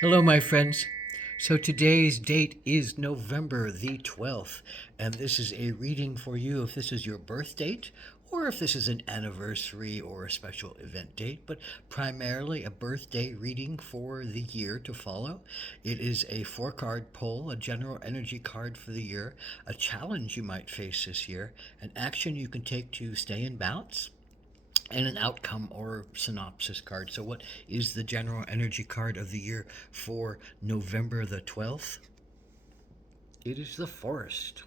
Hello, my friends. So today's date is November the 12th, and this is a reading for you if this is your birth date or if this is an anniversary or a special event date, but primarily a birthday reading for the year to follow. It is a 4 card pull, a general energy card for the year, a challenge you might face this year, an action you can take to stay in balance, and an outcome or synopsis card. So, what is the general energy card of the year for November the 12th? It is the forest.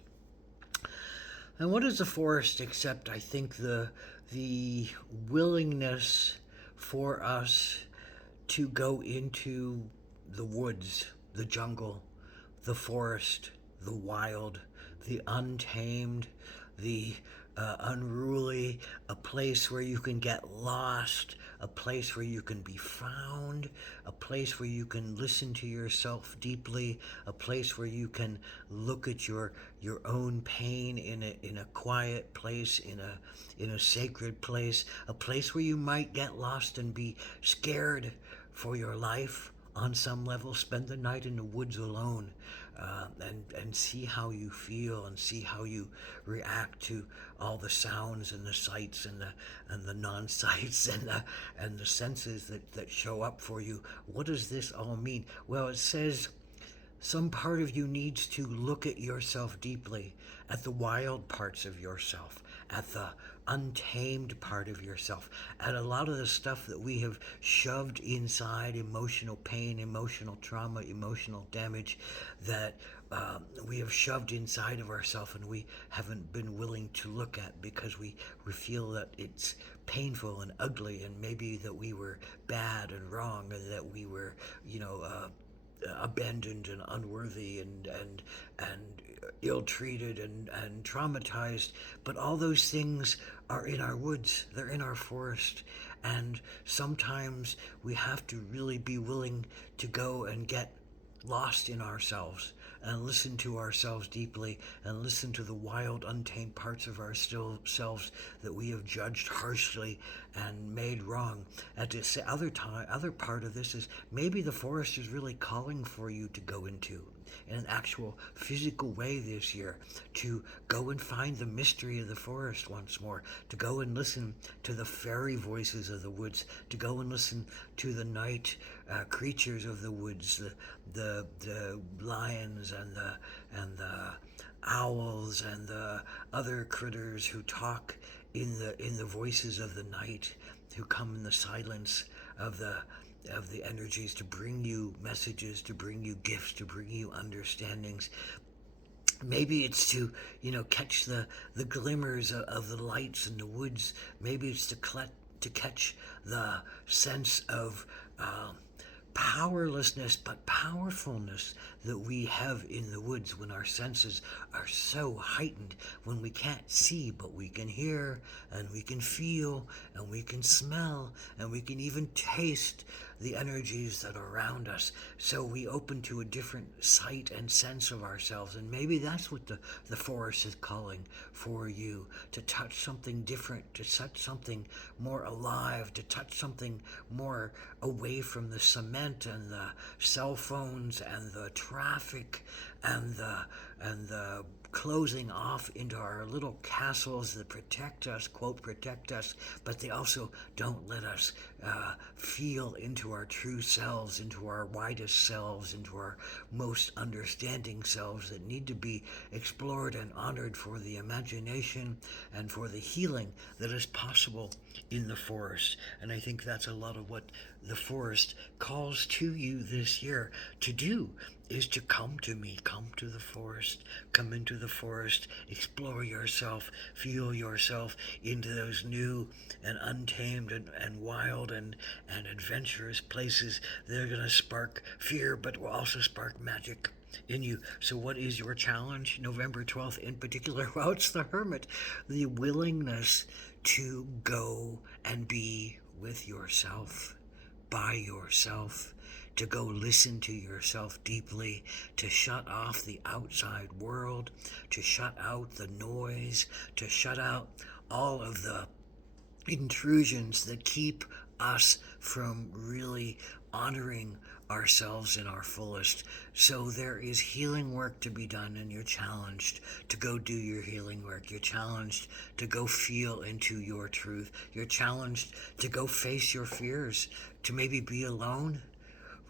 And what is the forest except, I think, the willingness for us to go into the woods, the jungle, the forest, the wild, the untamed, the unruly, a place where you can get lost, a place where you can be found, a place where you can listen to yourself deeply, a place where you can look at your own pain in a quiet place, in a sacred place, a place where you might get lost and be scared for your life on some level. Spend the night in the woods alone, and see how you feel and see how you react to all the sounds and the sights and the non-sights and the senses that show up for you. What does this all mean? Well, it says some part of you needs to look at yourself deeply, at the wild parts of yourself, at the untamed part of yourself, at a lot of the stuff that we have shoved inside, emotional pain, emotional trauma, emotional damage, that we have shoved inside of ourselves and we haven't been willing to look at because we feel that it's painful and ugly, and maybe that we were bad and wrong, and that we were, abandoned and unworthy and ill-treated and traumatized. But all those things are in our woods, they're in our forest, and sometimes we have to really be willing to go and get lost in ourselves and listen to ourselves deeply and listen to the wild, untamed parts of our still selves that we have judged harshly and made wrong. At this other part of this is maybe the forest is really calling for you to go into in an actual physical way this year, to go and find the mystery of the forest once more, to go and listen to the fairy voices of the woods, to go and listen to the night creatures of the woods, the lions and the owls and the other critters who talk in the voices of the night, who come in the silence of the energies to bring you messages, to bring you gifts, to bring you understandings. Maybe it's to, catch the glimmers of the lights in the woods. Maybe it's to catch the sense of powerlessness but powerfulness that we have in the woods, when our senses are so heightened, when we can't see but we can hear and we can feel and we can smell and we can even taste the energies that are around us. So we open to a different sight and sense of ourselves, and maybe that's what the forest is calling for you, to touch something different, to touch something more alive, to touch something more away from the cement and the cell phones and the traffic and the closing off into our little castles that protect us, quote, protect us, but they also don't let us feel into our true selves, into our widest selves, into our most understanding selves that need to be explored and honored for the imagination and for the healing that is possible in the forest. And I think that's a lot of what the forest calls to you this year to do, is to come to me, come to the forest, come into the forest, explore yourself, feel yourself into those new and untamed and wild and adventurous places that are going to spark fear but will also spark magic in you. So what is your challenge November 12th in particular? Well, it's the Hermit, the willingness to go and be with yourself, by yourself, to go listen to yourself deeply, to shut off the outside world, to shut out the noise, to shut out all of the intrusions that keep us from really honoring ourselves in our fullest. So there is healing work to be done, and you're challenged to go do your healing work. You're challenged to go feel into your truth. You're challenged to go face your fears, to maybe be alone.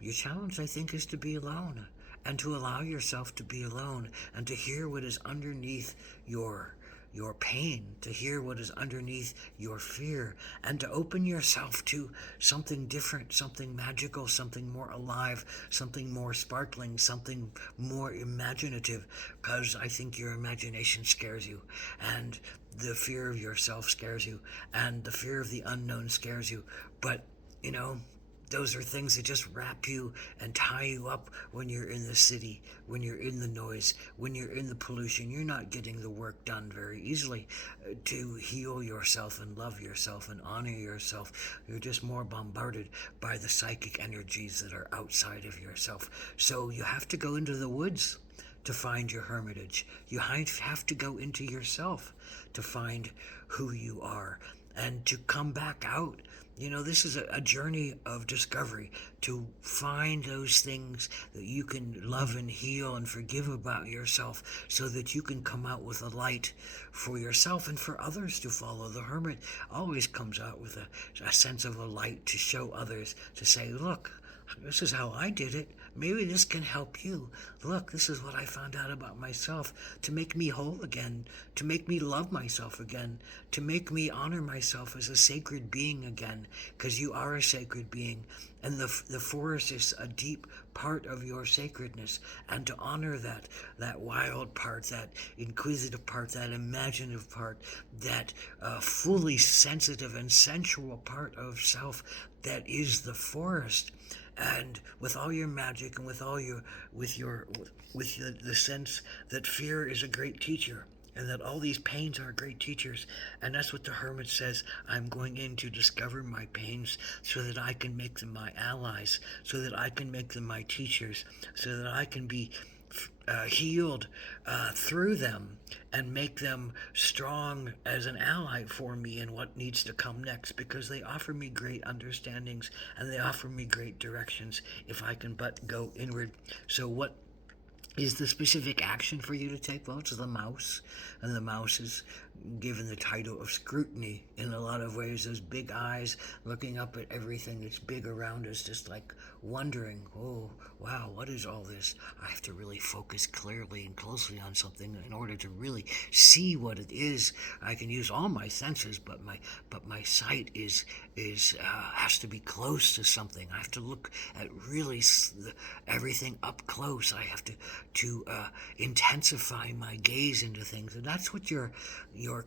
Your challenge, I think, is to be alone and to allow yourself to be alone and to hear what is underneath your pain, to hear what is underneath your fear, and to open yourself to something different, something magical, something more alive, something more sparkling, something more imaginative, because I think your imagination scares you, and the fear of yourself scares you, and the fear of the unknown scares you. But, you know, those are things that just wrap you and tie you up when you're in the city, when you're in the noise, when you're in the pollution. You're not getting the work done very easily to heal yourself and love yourself and honor yourself. You're just more bombarded by the psychic energies that are outside of yourself. So you have to go into the woods to find your hermitage. You have to go into yourself to find who you are and to come back out. This is a journey of discovery to find those things that you can love and heal and forgive about yourself so that you can come out with a light for yourself and for others to follow. The hermit always comes out with a sense of a light to show others, to say, look, this is how I did it. Maybe this can help you. Look, this is what I found out about myself, to make me whole again, to make me love myself again, to make me honor myself as a sacred being again, because you are a sacred being, and the forest is a deep part of your sacredness, and to honor that wild part, that inquisitive part, that imaginative part, that fully sensitive and sensual part of self that is the forest. And with all your magic and with all the sense that fear is a great teacher, and that all these pains are great teachers. And that's what the hermit says. I'm going in to discover my pains so that I can make them my allies, so that I can make them my teachers, so that I can be healed through them and make them strong as an ally for me in what needs to come next, because they offer me great understandings and they offer me great directions if I can but go inward. So what is the specific action for you to take? Well, it's the mouse, and the mouse is given the title of scrutiny in a lot of ways. Those big eyes looking up at everything that's big around us, just like wondering, oh, wow, what is all this? I have to really focus clearly and closely on something in order to really see what it is. I can use all my senses, but my sight has to be close to something. I have to look at really everything up close. I have to intensify my gaze into things, and that's what you're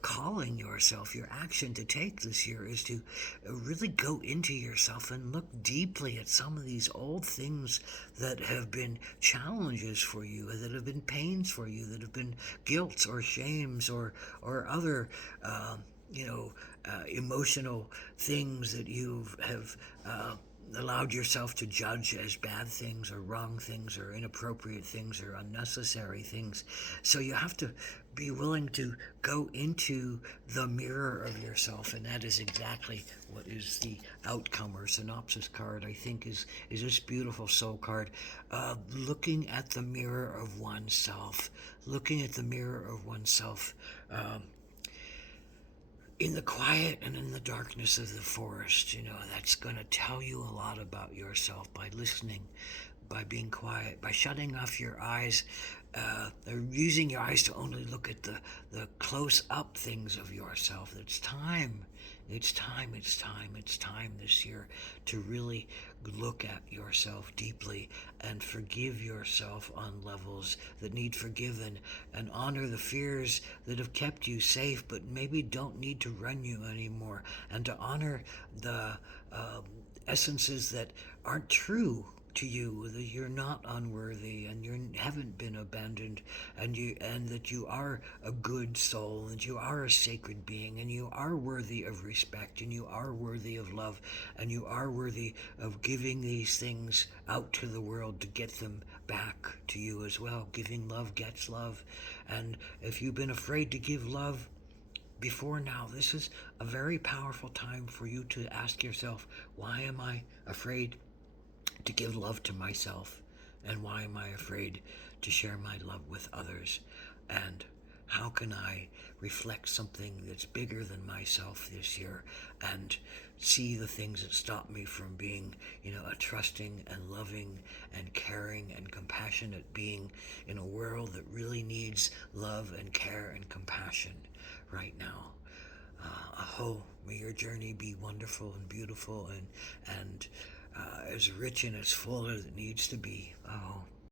calling yourself. Your action to take this year is to really go into yourself and look deeply at some of these old things that have been challenges for you, that have been pains for you, that have been guilts or shames or other emotional things that you have allowed yourself to judge as bad things or wrong things or inappropriate things or unnecessary things. So you have to be willing to go into the mirror of yourself, and that is exactly what is the outcome or synopsis card, I think, is this beautiful soul card. Looking at the mirror of oneself, looking at the mirror of oneself, in the quiet and in the darkness of the forest. That's going to tell you a lot about yourself by listening, by being quiet, by shutting off your eyes, or using your eyes to only look at the close-up things of yourself. It's time this year to really look at yourself deeply and forgive yourself on levels that need forgiven, and honor the fears that have kept you safe but maybe don't need to run you anymore, and to honor the essences that aren't true to you, that you're not unworthy and you haven't been abandoned, and that you are a good soul, and you are a sacred being, and you are worthy of respect, and you are worthy of love, and you are worthy of giving these things out to the world to get them back to you as well. Giving love gets love, and if you've been afraid to give love, before now, this is a very powerful time for you to ask yourself, why am I afraid to give love to myself? And why am I afraid to share my love with others? And how can I reflect something that's bigger than myself this year and see the things that stop me from being, a trusting and loving and caring and compassionate being in a world that really needs love and care and compassion right now? Aho, may your journey be wonderful and beautiful and as rich and as full as it needs to be. Oh,